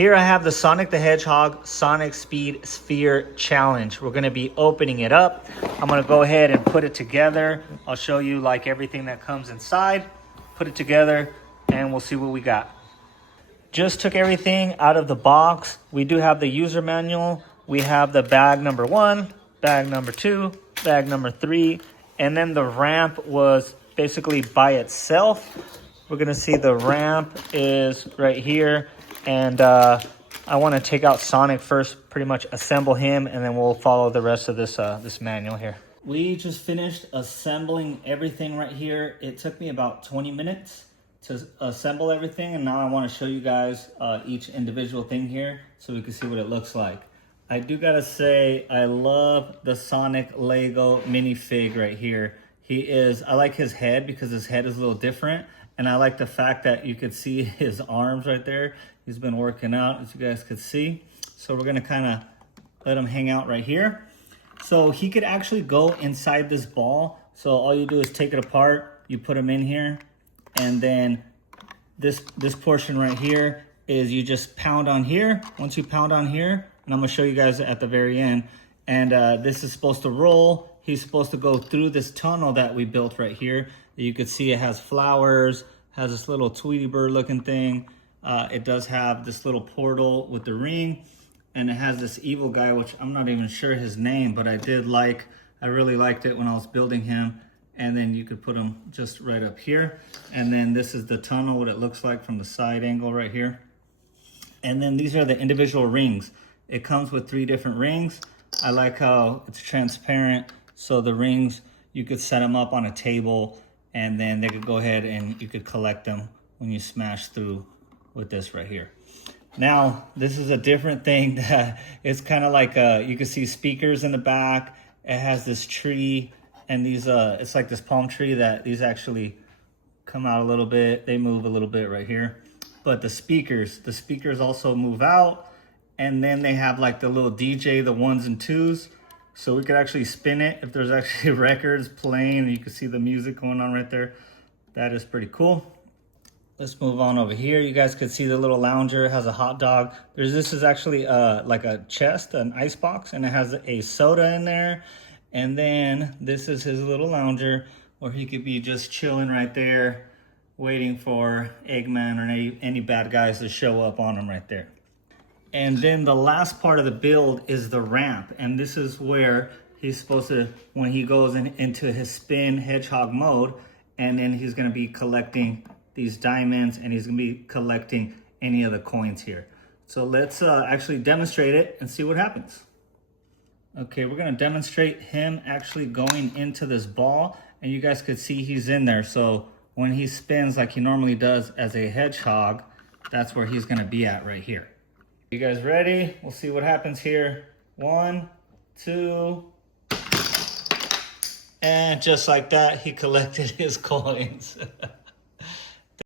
Here I have the Sonic the Hedgehog Sonic Speed Sphere Challenge. We're gonna be opening it up. I'm gonna go ahead and put it together. I'll show you like everything that comes inside, put it together, and we'll see what we got. Just took everything out of the box. We do have the user manual. We have the bag number 1, bag number 2, bag number 3, and then the ramp was basically by itself. We're gonna see the ramp is right here, and I wanna take out Sonic first, pretty much assemble him, and then we'll follow the rest of this, this manual here. We just finished assembling everything right here. It took me about 20 minutes to assemble everything, and now I want to show you guys each individual thing here so we can see what it looks like. I do gotta say, I love the Sonic Lego minifig right here. I like his head because his head is a little different, and I like the fact that you could see his arms right there. He's been working out, as you guys could see. So we're gonna kind of let him hang out right here. So he could actually go inside this ball. So all you do is take it apart, you put him in here, and then this portion right here is you just pound on here. Once you pound on here, and I'm gonna show you guys at the very end, and this is supposed to roll. He's supposed to go through this tunnel that we built right here. You could see it has flowers, has this little Tweety bird looking thing. It does have this little portal with the ring, and it has this evil guy, which I'm not even sure his name, but I really liked it when I was building him. And then you could put them just right up here. And then this is the tunnel, what it looks like from the side angle right here. And then these are the individual rings. It comes with 3 different rings. I like how it's transparent. So the rings, you could set them up on a table, and then they could go ahead and you could collect them when you smash through with this right here. Now, this is a different thing that it's kind of like, you can see speakers in the back. It has this tree. And these, it's like this palm tree that these actually come out a little bit. They move a little bit right here. But the speakers also move out. And then they have like the little DJ, the 1s and 2s. So we could actually spin it if there's actually records playing. You can see the music going on right there. That is pretty cool. Let's move on over here. You guys could see the little lounger. It has a hot dog. This is actually like a chest, an ice box, and it has a soda in there. And then this is his little lounger where he could be just chilling right there, waiting for Eggman or any bad guys to show up on him right there. And then the last part of the build is the ramp. And this is where he's supposed to, when he goes into his spin hedgehog mode, and then he's gonna be collecting these diamonds, and he's gonna be collecting any of the coins here. So let's actually demonstrate it and see what happens. Okay, we're gonna demonstrate him actually going into this ball, and you guys could see he's in there. So when he spins like he normally does as a hedgehog, that's where he's gonna be at right here. You guys ready? We'll see what happens here. 1, 2, and just like that, he collected his coins.